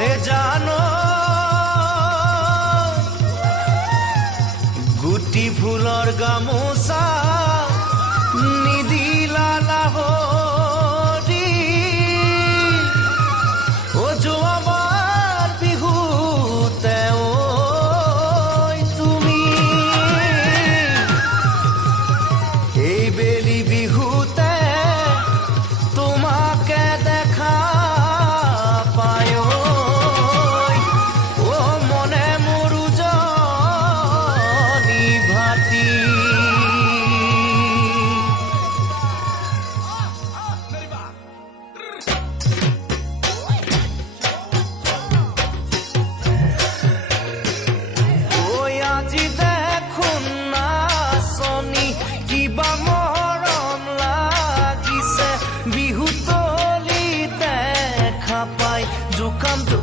এ জানো গুটি ফুলৰ গামোচা নিদিলা লাহৰি ও যোৱাবাৰ বিহুতে তুমি এই বেলি বিহুতে তোমাকে দেখা পায় ও মনে মোৰো জনি ভাতি ঐ আজি দেখোন নাচনি কিবা মৰম লাগিছে বিহুতলি দেখা পাই জোকামটো